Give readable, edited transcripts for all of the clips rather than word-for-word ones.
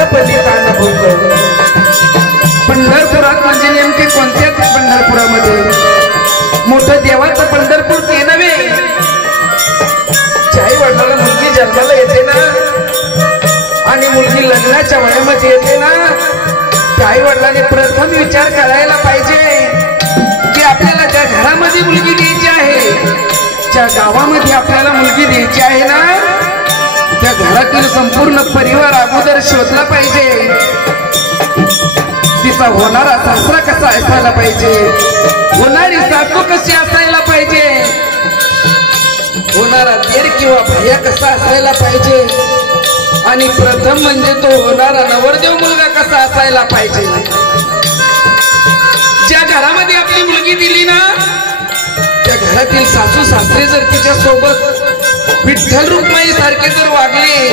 हरपलितान भूक. पंढरपुरात म्हणजे नेमके कोणत्या पंढरपुरामध्ये? मोठं देवाचं पंढरपूर ते नव्हे. आई वडिलाला मुलगी जन्माला येते ना आणि मुलगी लग्नाच्या वयामध्ये येते ना, त्या आई वडिलांनी प्रथम विचार करायला पाहिजे की आपल्याला ज्या घरामध्ये मुलगी द्यायची आहे, ज्या गावामध्ये आपल्याला मुलगी द्यायची आहे ना, त्या घरातील संपूर्ण परिवार अगोदर शोधला पाहिजे. तिचा होणारा सासरा कसा असायला पाहिजे, होणारी सासू कशी असायला पाहिजे, होणारा देर किंवा भैया कसा असायला पाहिजे, आणि प्रथम म्हणजे तो होणारा नवरदेव मुलगा कसा असायला पाहिजे. ज्या घरामध्ये आपली मुलगी दिली ना, त्या घरातील सासू सासरे जर तिच्या सोबत विठ्ठल रुक्माई सारखे जर वागले,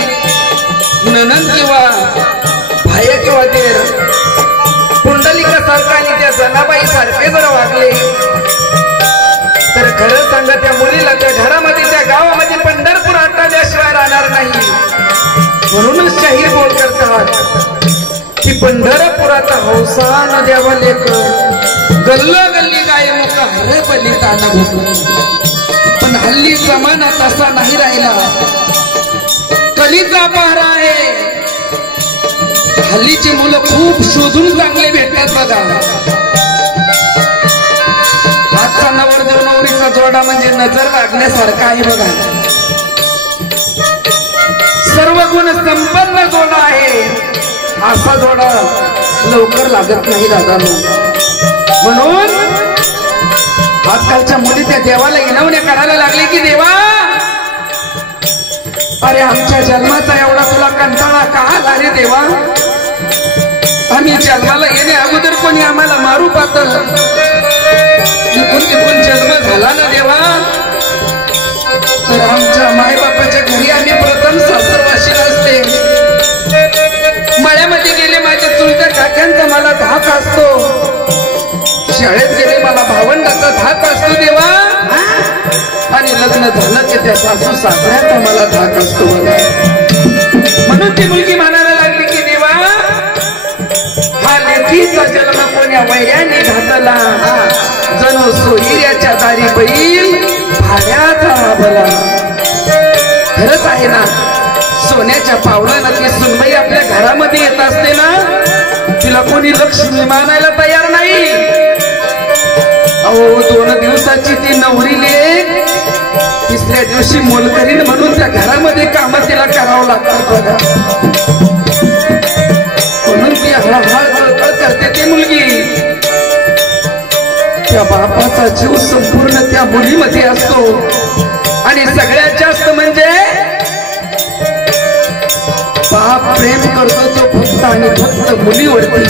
ननंद किंवा भाया किंवा देर पुंडलिका सारखा आणि त्या जनाबाई सारखे जर वागले, तर खरं सांगा त्या मुलीला त्या घरामध्ये त्या गावामध्ये पंढरपूर हटल्याशिवाय राहणार नाही. म्हणूनच शाहीर बोल करतात की पंढरपुरात हौसा न द्यावा लेक, गल्लो गल्ली गाय मुख हरपलितान भूक. पण हल्ली जमाना तसा नाही राहिला, कलीचा पहरा आहे. हल्लीची मुलं खूप शोधून चांगले भेटतात बघा. आजचा नवरदेव नवरीचा जोडा म्हणजे नजर लागण्यासारखा आहे बघा. सर्व गुण संपन्न जोडा आहे, असा जोडा लवकर लागत नाही दादांनो. म्हणून आजकालच्या मुली त्या देवाला विनवण्या करायला लागले की देवा, अरे आमच्या जन्माचा एवढा तुला कंटाळा का आला रे देवा? आम्ही जन्माला येणे अगोदर कोणी आम्हाला मारू पातळ, कोण जन्म झाला ना देवा, तर आमच्या मायबापाच्या घरी आम्ही प्रथम सासरवाशी असते. मळ्यामध्ये गेले माझ्या चुलत्या काकांचा मला धाक असतो, शाळेत गेले मला भावंडाचा धाक असतो देवा, आणि लग्न झालं की त्या सासू सासऱ्याचा मला धाक असतो. म्हणून ती मुलगी म्हणायला लागली की देवा, हा लेकीचा जन्म कोण्या वैर्याने घातला, जणू सोयीऱ्याच्या दारी बैल भाड्याचा राबला. खरंच आहे ना, सोन्याच्या पावलानं ती सुनबाई आपल्या घरामध्ये येत असते ना, तिला कोणी लक्ष्मी मानायला तयार नाही. अहो 2 दिवसाची ती नवरी लेक तिसऱ्या दिवशी मोलकरीण म्हणून त्या घरामध्ये काम तिला करावं लागतात बघा. म्हणून ती हळहळ कळकळ करते ती मुलगी. त्या बापाचा जीव संपूर्ण त्या मुलीमध्ये असतो, आणि सगळ्यात जास्त म्हणजे बाप प्रेम करतो तो फक्त आणि फक्त मुलीवरती.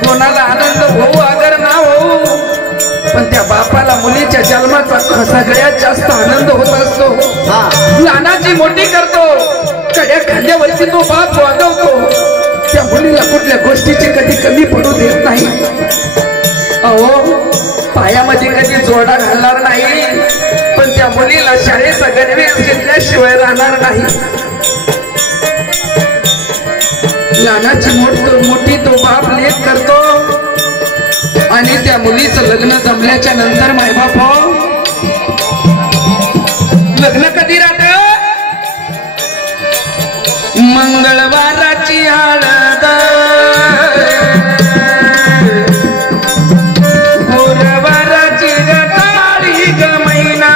कोणाला आनंद होऊ अगर ना होऊ, पण त्या बापाला मुलीच्या जन्माचा सगळ्यात जास्त आनंद होत असतो. लहानाची मोठी करतो, कड्या खांद्यावरती तो बाप वागवतो, त्या मुलीला कुठल्या गोष्टीची कधी कमी पडू देत नाही. अहो पायामध्ये कधी जोडा घालणार नाही, पण त्या मुलीला शाळेचा गणवेश घेतल्याशिवाय राहणार नाही. लहानाची मोठी तो बाप लेख करतो, आणि त्या मुलीचं लग्न जमल्याच्या नंतर मायबाप लग्न कधी राहत? मंगळवाराची हळद, गुरुवाराची गटाळी ग मैना,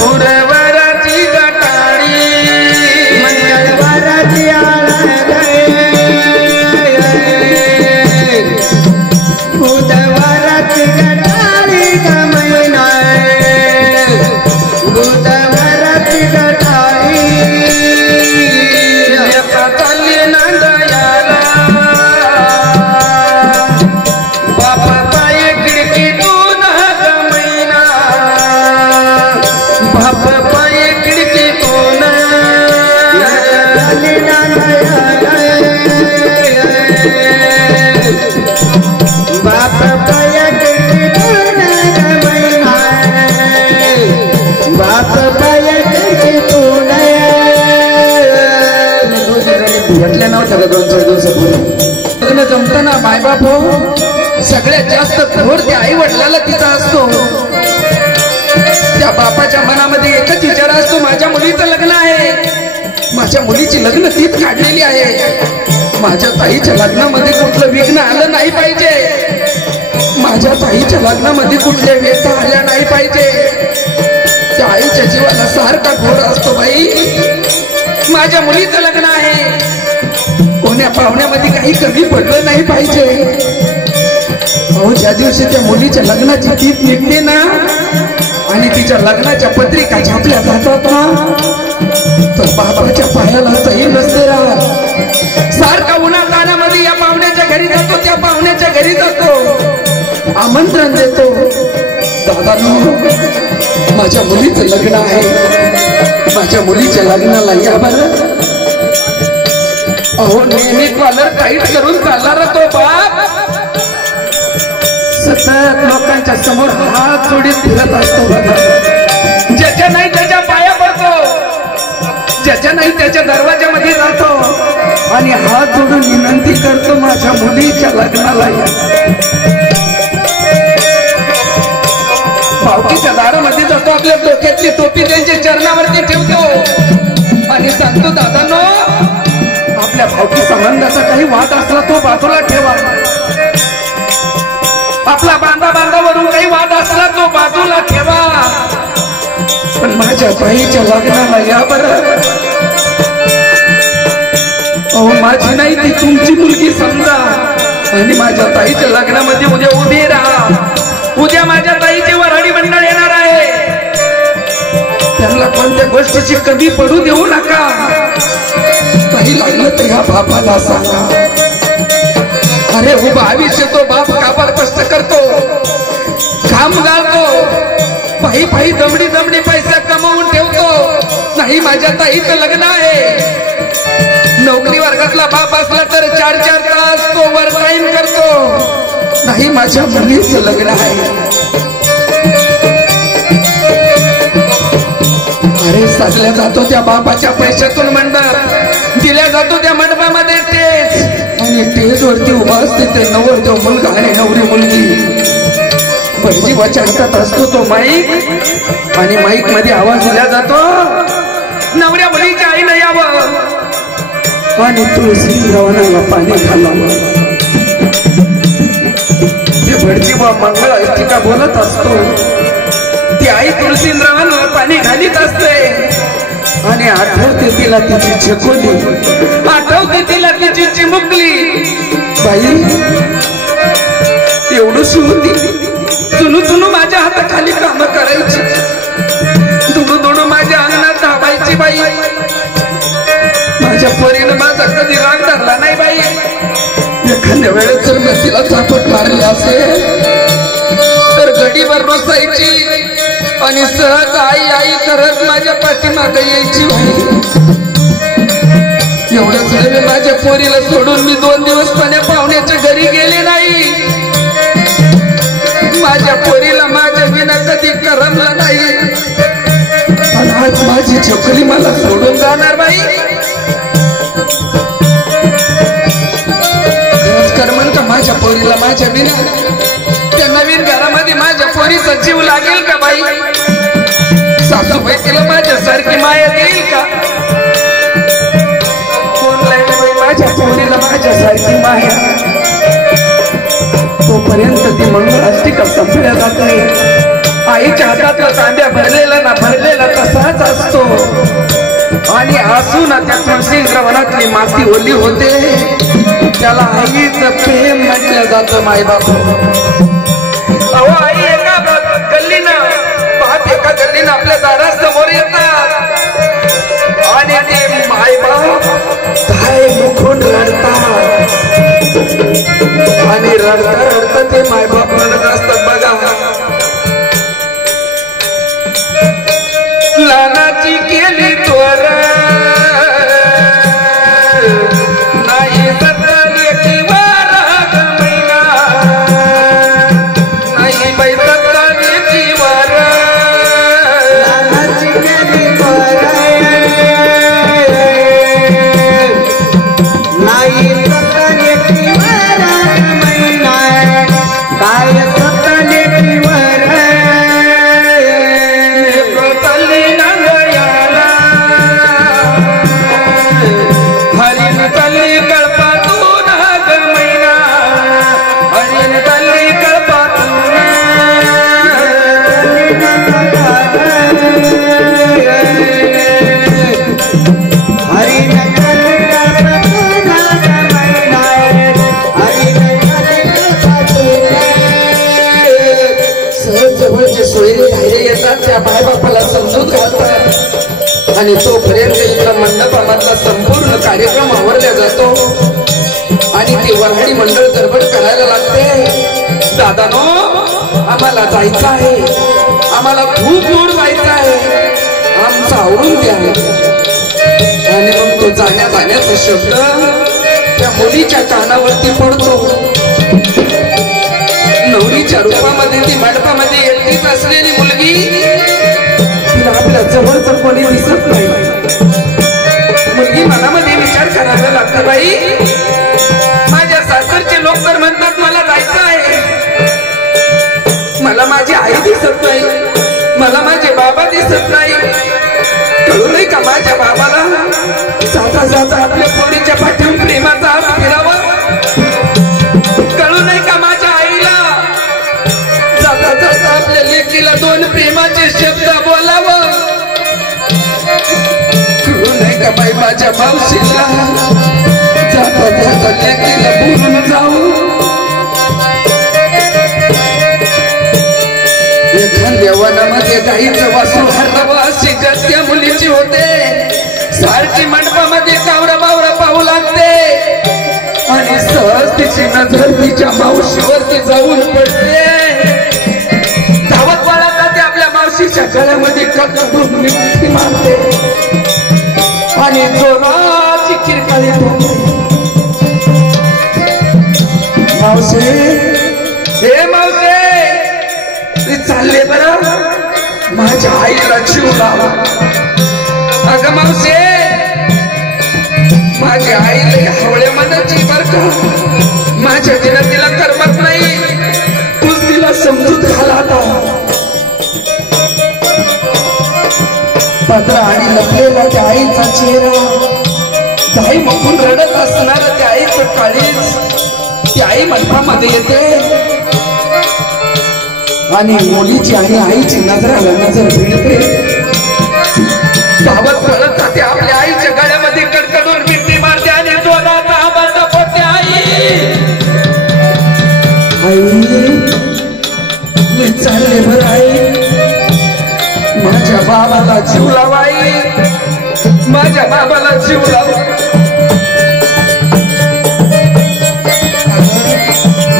गुरुवाराची गटाळी, मंगळवाराची हळद, बुधवाराची गटाळी ग मैना, बुधवाराची गटाळी, एकातली नंदयाला, बाप पाय खिडकीतून ग मैना, बाप पाय खिडकीतून, बाप पाय खिडकीतून ग मैना, बाप पाय खिडकीतून, सगळ्यात जास्त घोर त्या आई वडिलाला तिचा असतो. त्या बापाच्या मनामध्ये एकच विचार असतो, माझ्या मुलीचं लग्न आहे, माझ्या मुलीची लग्न तीच काढलेली आहे, माझ्या ताईच्या लग्नामध्ये कुठलं विघ्न आलं नाही पाहिजे, माझ्या ताईच्या लग्नामध्ये कुठल्या व्यथा आल्या नाही पाहिजे. त्या आईच्या जीवाला सारखा घोर असतो, बाई माझ्या मुलीचं लग्न आहे, कोण्या पाहुण्यामध्ये काही कमी पडलं नाही पाहिजे. अहो ज्या दिवशी त्या मुलीच्या लग्नाची तीच निघते ना आणि तिच्या लग्नाच्या पत्रिका छापल्या जातात ना, तर बापाच्या पायाला सही नसते राहत. सारखा उन्हातानामध्ये या पाहुण्याच्या घरी जातो, त्या पाहुण्याच्या घरी जातो, आमंत्रण देतो, दादानो माझ्या मुलीचं लग्न आहे, माझ्या मुलीच्या लग्नाला या बरं. अहो नेहमी कॉलर टाईट करून चालणारा तो बाप सतत लोकांच्या समोर हात जोडीत फिरत असतो बघा. ज्याच्या नाही त्याच्या पाया पडतो, ज्याच्या नाही त्याच्या दरवाजामध्ये जातो आणि हात जोडून विनंती करतो, माझ्या मुलीच्या लग्नाला या. भावकीच्या दारामध्ये जातो, आपल्या डोक्यातली टोपी त्यांच्या चरणावरती ठेवतो आणि सांगतो, दादांनो आपल्या भावकी संबंधाचा काही वाद असला तो बाजूला ठेवा, आपला बांधावरून काही वाद असला तो बाजूला ठेवा, पण माझ्या ताईच्या लग्नाला या बरं. अहो माझी नाही ती तुमची मुलगी समजा आणि माझ्या ताईच्या लग्नामध्ये उद्या उभे राहा. उद्या माझ्या ताईचे वऱ्हाडी मंडळ येणार आहे, त्यांना कोणत्या गोष्टीची कमी पडू देऊ नका. काही लागलं तर ह्या बापाला सांगा. अरे उभा आयुष्य तो बाप काबाड कष्ट करतो, घाम गाळतो, पायी पायी दमडी दमडी पैसा कमावून ठेवतो. नाही माझ्या ताईचं लग्न आहे, नोकरी वर्गातला बाप असला तर 4-4 तास तो ओव्हर टाइम करतो. नाही माझ्या मुलीचं लग्न आहे. अरे सजल्या जातो त्या बापाच्या पैशातून मंडप, दिल्या जातो त्या मंडपामध्ये टेज आणि टेजवरती उभा असते ते नवरदेव मुलगा आणि नवरी मुलगी. भटजी वाचतात असतो तो माईक आणि माईक मध्ये आवाज दिला जातो, नवऱ्या मुलीच्या आईला यावं आणि तुळशी रवणाला पाणी घालावं. ते भटजी बा मंगळ अस्तिका बोलत असतो, ती आई तुळशी रवणाला पाणी घालीत असते आणि आठवते तिला तिची छकोली, आठवते तिला तिची चिमुकली. बाई एवढंच होती, जुनू जुनू माझ्या हाताखाली काम करायची, दुडू दुडू माझ्या अंगणात धावायची. बाई माझ्या पोरीनं माझा कधी राग धरला नाही. बाई एखाद्या वेळेस जर मी तिला चापट मारली असेल तर गडीवर रोसायची आणि सहज आई आई करत माझ्या पाठीमागे यायची. एवढंच नव्हे, माझ्या पोरीला सोडून मी 2 दिवस कोण्या पाहुण्याच्या घरी गेले नाही. माझ्या पोरीला माझ्या विना कधी करमलं नाही आणि आज माझी छोकरी मला सोडून जाणार. बाई खरंच करमन का माझ्या पोरीला माझ्या विना? त्या नवीन घरामध्ये माझ्या पोरीचा जीव लागेल का? बाई सासूबाई तिला माझ्यासारखी माया देईल का? कोण लागली बाई माझ्या पोरीला माझ्यासारखी माया? तोपर्यंत ती मंगळाष्टिका संपल्या जाते. आईच्या हातातला तांब्या भरलेला ना भरलेला तसाच असतो आणि हसून त्या तुळशी वनातली माती ओली होते. त्याला आईचं प्रेम म्हटलं जातं. माय बाप अहो आई एका गल्लीनं बाप एका गल्लीनं आपल्या दारासमोर येतात आणि ते माय बाप काय मुखून रडतात आणि रडता रडता ते मायबाप म्हणत असतात बघा, लहानाची केली तोर नाही सत्तर एकीवर महिना नाही बाई सत्तर एकीवर लहानाची केली तोर नाही सत्तर एकीवर येतात त्या बाय बापाला समजूत घालतात आणि तोपर्यंत इथं मंडपामधला संपूर्ण कार्यक्रम आवरला जातो आणि ती वऱ्हाडी मंडळ गडबड करायला लागते. दादानो, आम्हाला जायचं आहे, आम्हाला खूप दूर जायचं आहे, आमचं आवरून द्या. आणि मग तो जाण्याचा शब्द त्या मुलीच्या कानावरती पडतो. नवरीच्या रूपामध्ये ती मंडपामध्ये एकटीच असलेली मुलगी, तिला आपल्या जवळ तर कोणी दिसत नाही. मुलगी मनामध्ये विचार करायला लागते, बाई माझ्या सासरचे लोक तर म्हणतात मला जायचं आहे, मला माझी आई दिसत नाही, मला माझे बाबा दिसत नाही. कळू नाही का माझ्या बाबाला जाता जाता आपल्या पोरीच्या पाठीवर प्रेमाचा हात फिरावा? कळू नाही का माझ्या आईला जाता जाता आपल्या लेकीला दोन प्रेमाचे शब्द बोलावं? कळू नाही का बाई माझ्या मावशीला जाता जाता लेकीला बोलून जाऊ? एखाद्या वनामध्ये गाईचं वासरू हरणावं अशी गत त्या मुलीची होते. सारखी मंडपामध्ये कावरा बावरा पाहू लागते आणि सहज तिची नजर तिच्या मावशीवरती जाऊन पडते. धावत पळत जाते, आपल्या मावशीच्या गळ्यामध्ये कटकून मिठी मारते आणि जोराची किरकाळी ठोकते. मावशी, हे मावशी, चालले बरं, माझ्या आईला जीव लावा. अगं मावशे, माझी आई लई हवळ्या मनाची बर का, माझ्या विनंतीला करमत नाही, तूच तिला समजूत घाल. आता पदरा आणि लपलेला त्या आईचा चेहरा, दाई मगून रडत असणार त्या आईचं काळीज, ती आई मंडपामध्ये येते आणि मुलीची आणि आईची नजराला नजर भिडते. धावत पळत जाते, आपल्या आईच्या गळ्यामध्ये कडकडून मिठी मारते आणि जोरात आवाज फोडते, आई आई मी चालले बरं आई, माझ्या बाबाला जीव लावा आई, माझ्या बाबाला जीव लावा.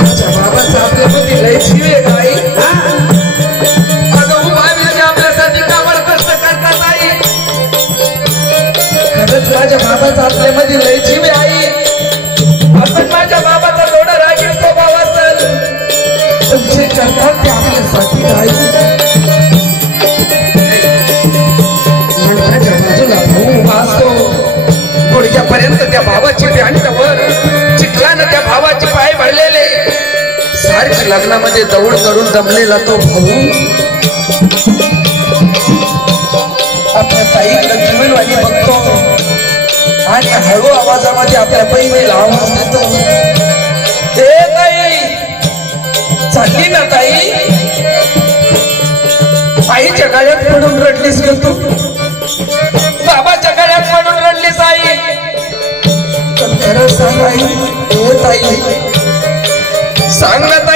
माझ्या बाबाचा आपल्यामध्ये लय जीव आहे गाई. माझ्या बाबाचा आपल्यामध्ये लय जीव आहे आई. असं माझ्या बाबाचा थोडा रागीट स्वभाव असेल, तुमचे करतात ते आपल्यासाठी आई. मंडपाच्या बाजूला भाऊ असतो, गुडघ्यापर्यंत त्या भावाची पॅन्ट वर, चिखलानं त्या भावाचे पाय भरलेले, सारखी लग्नामध्ये दौड करून दमलेला तो भाऊ आपल्या ताईकडे जीवनवाणी बघतो आणि हळू आवाजामध्ये आपल्या बहिणीला आवाज देतो, हे ताई, चालली ना ताई? आईच्या गळ्यात पडून रडलीस ग तू, बाबाच्या गळ्यात पडून रडलीस आई, तर खरं सांग आई, हे ताई, सांग ना ताई.